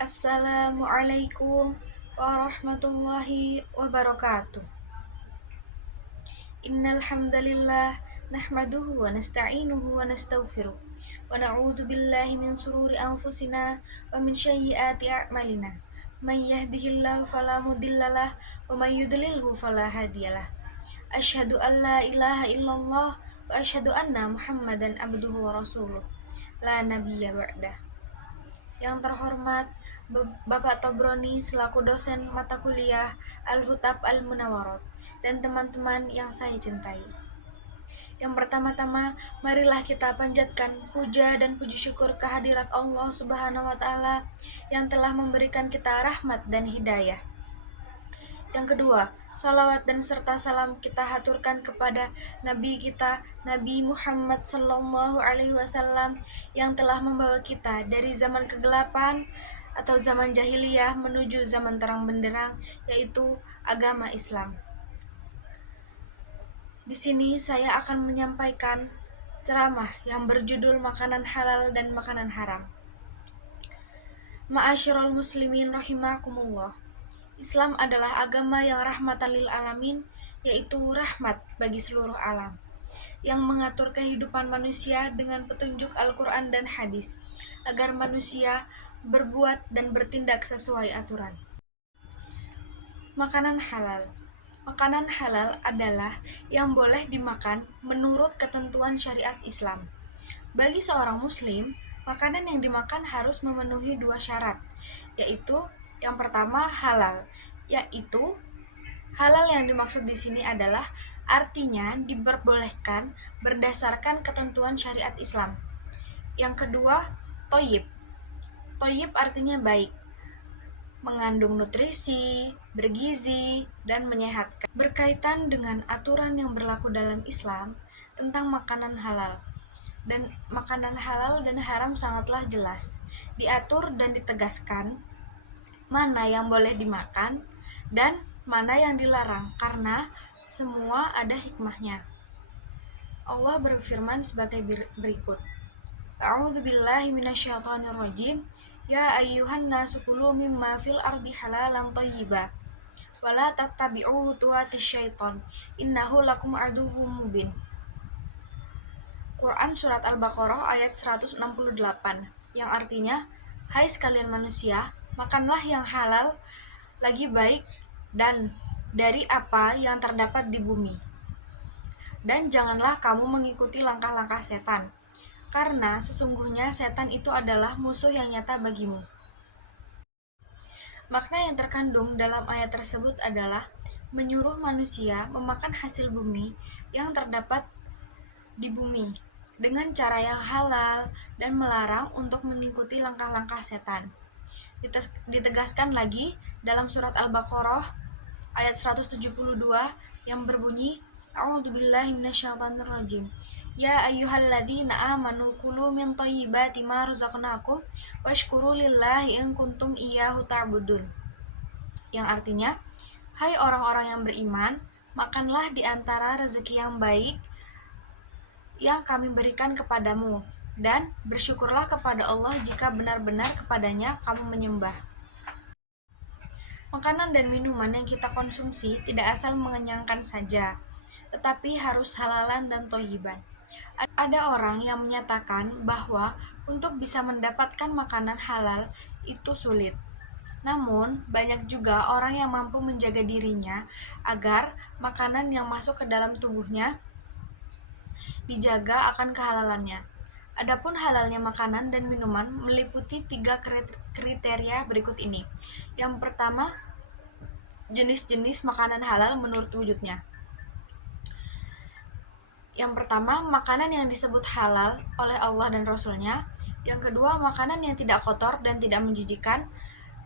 Assalamualaikum warahmatullahi wabarakatuh. Innal hamdalillah nahmaduhu wa nasta'inuhu wa nastaghfiruh wa na'udzu billahi min shururi anfusina wa min sayyiati a'malina. Man yahdihillahu fala mudhillalah wa man yudlilhu fala hadiyalah. Asyhadu an la ilaha illallah wa asyhadu anna Muhammadan abduhu wa rasuluh. La nabiyya ba'dah. Yang terhormat Bapak Tobroni selaku dosen mata kuliah Al-Hutab Al-Munawarot dan teman-teman yang saya cintai. Yang pertama-tama, marilah kita panjatkan puja dan puji syukur kehadirat Allah Subhanahu wa taala yang telah memberikan kita rahmat dan hidayah. Yang kedua, salawat dan serta salam kita haturkan kepada Nabi kita, Nabi Muhammad Sallallahu Alaihi Wasallam yang telah membawa kita dari zaman kegelapan atau zaman jahiliyah menuju zaman terang benderang, yaitu agama Islam. Di sini saya akan menyampaikan ceramah yang berjudul makanan halal dan makanan haram. Ma'asyiral muslimin rahimakumullah. Islam adalah agama yang rahmatan lil alamin, yaitu rahmat bagi seluruh alam, yang mengatur kehidupan manusia dengan petunjuk Al-Quran dan hadis, agar manusia berbuat dan bertindak sesuai aturan. Makanan halal. Makanan halal adalah yang boleh dimakan menurut ketentuan syariat Islam. Bagi seorang muslim, makanan yang dimakan harus memenuhi dua syarat, yaitu yang pertama halal, yaitu halal yang dimaksud di sini adalah artinya diperbolehkan berdasarkan ketentuan syariat Islam. Yang kedua, thayyib. Thayyib artinya baik, mengandung nutrisi, bergizi, dan menyehatkan. Berkaitan dengan aturan yang berlaku dalam Islam tentang makanan halal. Dan makanan halal dan haram sangatlah jelas, diatur dan ditegaskan mana yang boleh dimakan dan mana yang dilarang, karena semua ada hikmahnya. Allah berfirman sebagai berikut. A'udzubillahi minasyaitonirrajim. Ya ayyuhan nasu kulu mimma fil ardi halalan thayyiba wa la tattabi'u khutuwatis syaiton innahu lakum aduwwum mubin. Quran Surat Al-Baqarah ayat 168, yang artinya, hai sekalian manusia, makanlah yang halal lagi baik dan dari apa yang terdapat di bumi. Dan janganlah kamu mengikuti langkah-langkah setan, karena sesungguhnya setan itu adalah musuh yang nyata bagimu. Makna yang terkandung dalam ayat tersebut adalah menyuruh manusia memakan hasil bumi yang terdapat di bumi dengan cara yang halal dan melarang untuk mengikuti langkah-langkah setan. Ditegaskan lagi dalam surat Al-Baqarah ayat 172 yang berbunyi, A'udzubillahi minasyaitonirrajim. Ya ayyuhalladzina amanu kulu min thayyibati ma razaqnakum washkuru lillahi in kuntum iyyahu ta'budun. Yang artinya, hai orang-orang yang beriman, makanlah di antara rezeki yang baik yang kami berikan kepadamu, dan bersyukurlah kepada Allah jika benar-benar kepadanya kamu menyembah. Makanan dan minuman yang kita konsumsi tidak asal mengenyangkan saja, tetapi harus halalan dan thayyiban. Ada orang yang menyatakan bahwa untuk bisa mendapatkan makanan halal itu sulit. Namun, banyak juga orang yang mampu menjaga dirinya agar makanan yang masuk ke dalam tubuhnya dijaga akan kehalalannya. Adapun halalnya makanan dan minuman meliputi 3 kriteria berikut ini. Yang pertama, jenis-jenis makanan halal menurut wujudnya. Yang pertama, makanan yang disebut halal oleh Allah dan Rasul-Nya. Yang kedua, makanan yang tidak kotor dan tidak menjijikkan.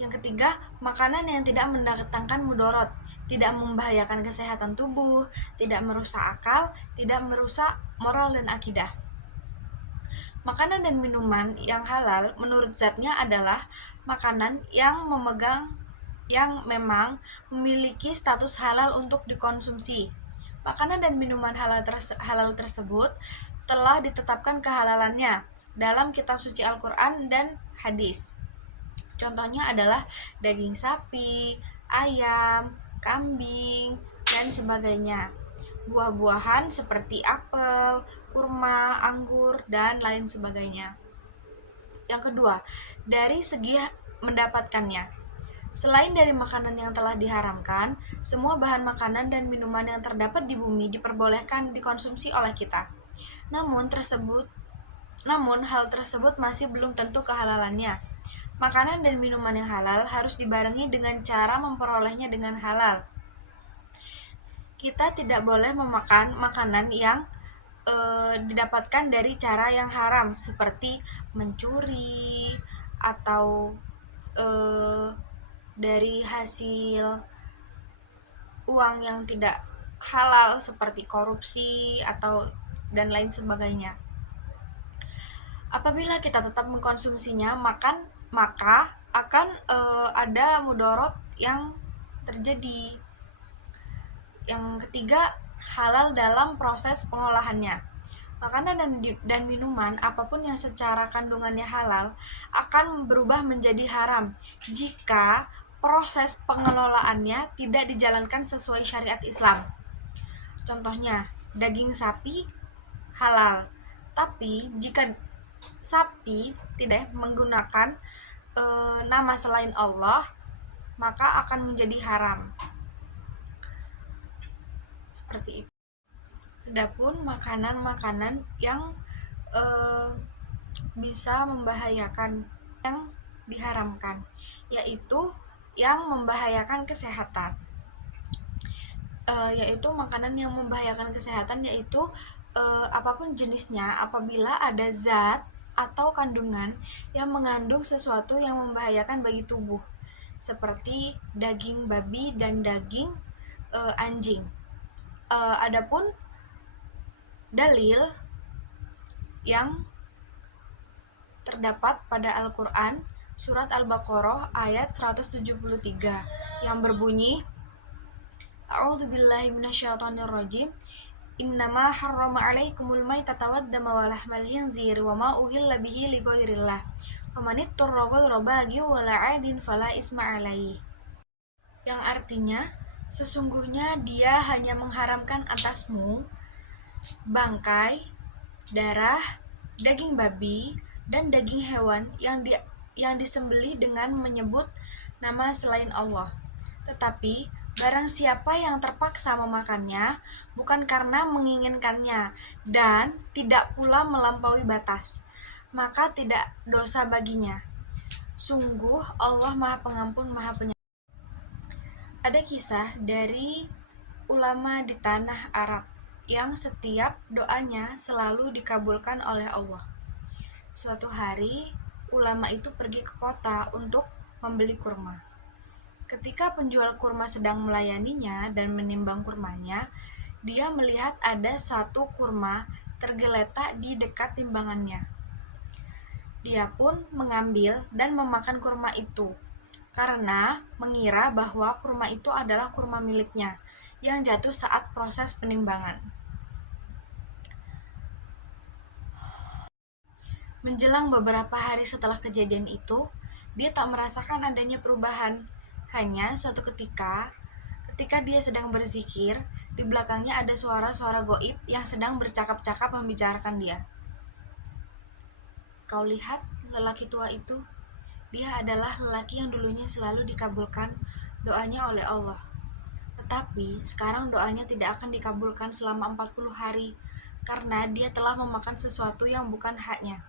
Yang ketiga, makanan yang tidak mendatangkan mudorot, tidak membahayakan kesehatan tubuh, tidak merusak akal, tidak merusak moral dan akidah. Makanan dan minuman yang halal menurut zatnya adalah makanan yang memang memiliki status halal untuk dikonsumsi. Makanan dan minuman halal tersebut telah ditetapkan kehalalannya dalam kitab suci Al-Quran dan hadis. Contohnya adalah daging sapi, ayam, kambing, dan sebagainya. Buah-buahan seperti apel, kurma, anggur, dan lain sebagainya. Yang kedua, dari segi mendapatkannya. Selain dari makanan yang telah diharamkan, semua bahan makanan dan minuman yang terdapat di bumi diperbolehkan dikonsumsi oleh kita. Namun hal tersebut masih belum tentu kehalalannya. Makanan dan minuman yang halal harus dibarengi dengan cara memperolehnya dengan halal. Kita tidak boleh memakan makanan yang didapatkan dari cara yang haram, seperti mencuri atau dari hasil uang yang tidak halal seperti korupsi atau dan lain sebagainya. Apabila kita tetap mengkonsumsinya, maka akan ada mudorot yang terjadi. Yang ketiga, halal dalam proses pengolahannya. Makanan dan minuman apapun yang secara kandungannya halal akan berubah menjadi haram jika proses pengelolaannya tidak dijalankan sesuai syariat Islam. Contohnya, daging sapi halal, tapi jika sapi tidak menggunakan nama selain Allah, maka akan menjadi haram. Seperti itu. Adapun makanan-makanan yang bisa membahayakan, yang diharamkan, yaitu yang membahayakan kesehatan. Yaitu makanan yang membahayakan kesehatan, yaitu apapun jenisnya apabila ada zat atau kandungan yang mengandung sesuatu yang membahayakan bagi tubuh, seperti daging babi dan daging anjing. Adapun dalil yang terdapat pada Al-Quran surat Al-Baqarah ayat 173 yang berbunyi, A'udzubillahi minasyaitonirrajim, Innama harrama 'alaikumul maitata waddama wa lahmal khinzir wa ma uhilla bihi lighairillah wa man ittara ghaira baghin wa la 'adin fala isma 'alaihi. Yang artinya, sesungguhnya Dia hanya mengharamkan atasmu bangkai, darah, daging babi, dan daging hewan yang disembelih dengan menyebut nama selain Allah. Tetapi barang siapa yang terpaksa memakannya bukan karena menginginkannya dan tidak pula melampaui batas, maka tidak dosa baginya. Sungguh Allah Maha Pengampun, Maha Penyayang. Ada kisah dari ulama di tanah Arab yang setiap doanya selalu dikabulkan oleh Allah. Suatu hari, ulama itu pergi ke kota untuk membeli kurma. Ketika penjual kurma sedang melayaninya dan menimbang kurmanya, dia melihat ada satu kurma tergeletak di dekat timbangannya. Dia pun mengambil dan memakan kurma itu, karena mengira bahwa kurma itu adalah kurma miliknya yang jatuh saat proses penimbangan. Menjelang beberapa hari setelah kejadian itu, dia tak merasakan adanya perubahan. Hanya suatu ketika dia sedang berzikir, di belakangnya ada suara-suara goib yang sedang bercakap-cakap membicarakan dia. Kau lihat lelaki tua itu? Dia adalah lelaki yang dulunya selalu dikabulkan doanya oleh Allah. Tetapi sekarang doanya tidak akan dikabulkan selama 40 hari karena dia telah memakan sesuatu yang bukan haknya.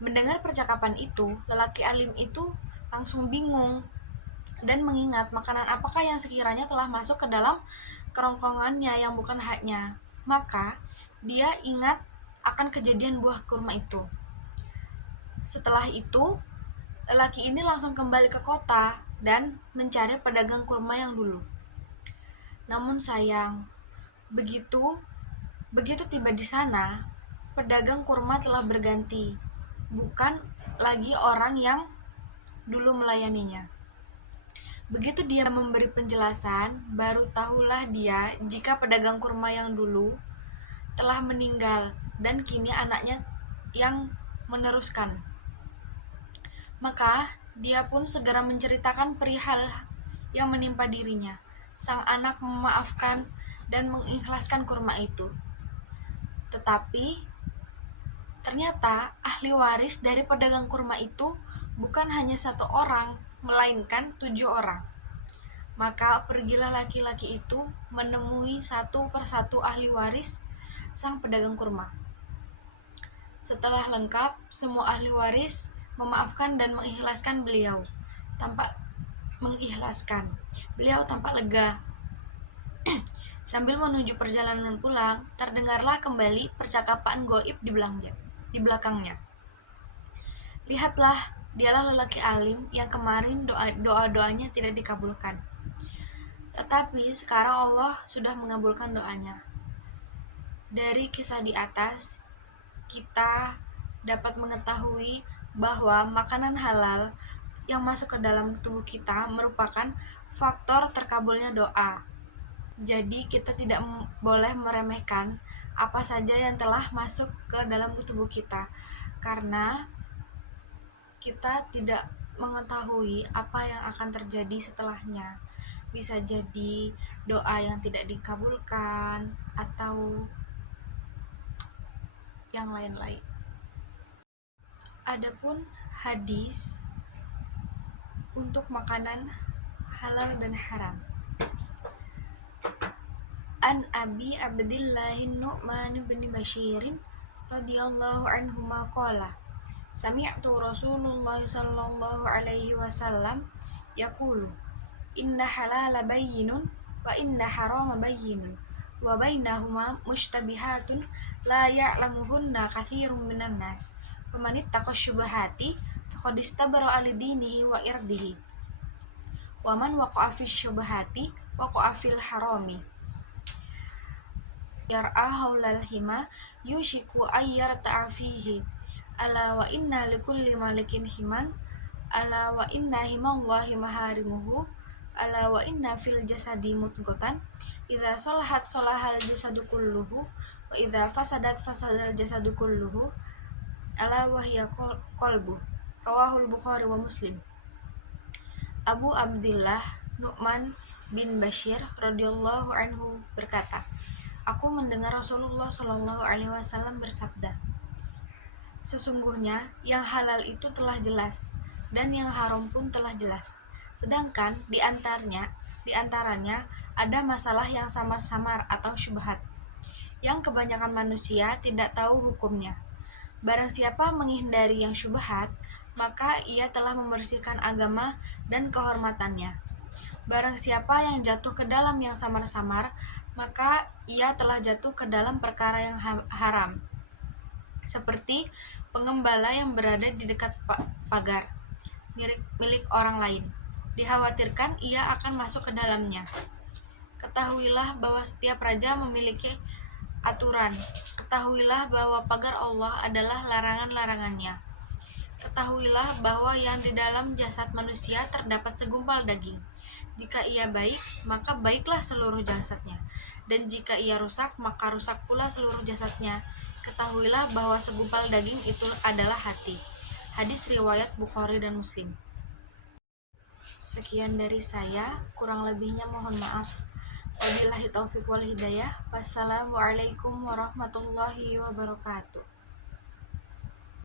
Mendengar percakapan itu, lelaki alim itu langsung bingung dan mengingat makanan apakah yang sekiranya telah masuk ke dalam kerongkongannya yang bukan haknya. Maka dia ingat akan kejadian buah kurma itu. Setelah itu, lelaki ini langsung kembali ke kota dan mencari pedagang kurma yang dulu. Namun sayang, begitu tiba di sana, pedagang kurma telah berganti, bukan lagi orang yang dulu melayaninya. Begitu dia memberi penjelasan, baru tahulah dia jika pedagang kurma yang dulu telah meninggal dan kini anaknya yang meneruskan. Maka Dia pun segera menceritakan perihal yang menimpa dirinya. Sang anak memaafkan dan mengikhlaskan kurma itu. Tetapi ternyata ahli waris dari pedagang kurma itu bukan hanya satu orang, melainkan 7 orang. Maka pergilah laki-laki itu menemui satu persatu ahli waris sang pedagang kurma. Setelah lengkap, semua ahli waris memaafkan dan mengikhlaskan beliau. Beliau tampak lega. Sambil menuju perjalanan pulang, terdengarlah kembali percakapan goib di belakangnya. Lihatlah, dialah lelaki alim yang kemarin doa-doanya tidak dikabulkan. Tetapi sekarang Allah sudah mengabulkan doanya. Dari kisah di atas, kita dapat mengetahui bahwa makanan halal yang masuk ke dalam tubuh kita merupakan faktor terkabulnya doa. Jadi kita tidak boleh meremehkan apa saja yang telah masuk ke dalam tubuh kita, karena kita tidak mengetahui apa yang akan terjadi setelahnya. Bisa jadi doa yang tidak dikabulkan atau yang lain-lain. Adapun hadis untuk makanan halal dan haram. An Abi Abdillah Nu'man bin Bashirin radhiyallahu anhu qala Sami'tu Rasulullah sallallahu alaihi wasallam yaqulu inna halala bayyinun wa inna harama bayyinun wa bainahuma mushtabihatun la ya'lamuhunna katsirun minan nas faman ittaqa syubhati faqad istabara li dinihi wa irdihi wa man waqa'a fi syubhati waqa'a fil harami yar'a haulal hima yushiku ayyarta'a fihi ala wa inna likulli malikin himan ala wa inna himallahi maharimuhu ala wa inna fil jasadi mudghatan idza salahat salahal jasadu kulluhu wa idza fasadat fasadal jasadu kulluhu ala wa hiya qalbu rawahul bukhari wa muslim. Abu Abdillah Nu'man bin Bashir radhiyallahu anhu berkata, aku mendengar Rasulullah Shallallahu alaihi wasallam bersabda, sesungguhnya yang halal itu telah jelas dan yang haram pun telah jelas. Sedangkan di antaranya ada masalah yang samar-samar atau syubhat yang kebanyakan manusia tidak tahu hukumnya. Barang siapa menghindari yang syubhat, maka ia telah membersihkan agama dan kehormatannya. Barang siapa yang jatuh ke dalam yang samar-samar, maka ia telah jatuh ke dalam perkara yang haram, seperti pengembala yang berada di dekat pagar milik orang lain. Dikhawatirkan ia akan masuk ke dalamnya. Ketahuilah bahwa setiap raja memiliki aturan. Ketahuilah bahwa pagar Allah adalah larangan-larangannya. Ketahuilah bahwa yang di dalam jasad manusia terdapat segumpal daging. Jika ia baik, maka baiklah seluruh jasadnya. Dan jika ia rusak, maka rusak pula seluruh jasadnya. Ketahuilah bahwa segumpal daging itu adalah hati. Hadis riwayat Bukhari dan Muslim. Sekian dari saya, kurang lebihnya mohon maaf. Wabillahi taufiq wal hidayah. Wassalamualaikum warahmatullahi wabarakatuh.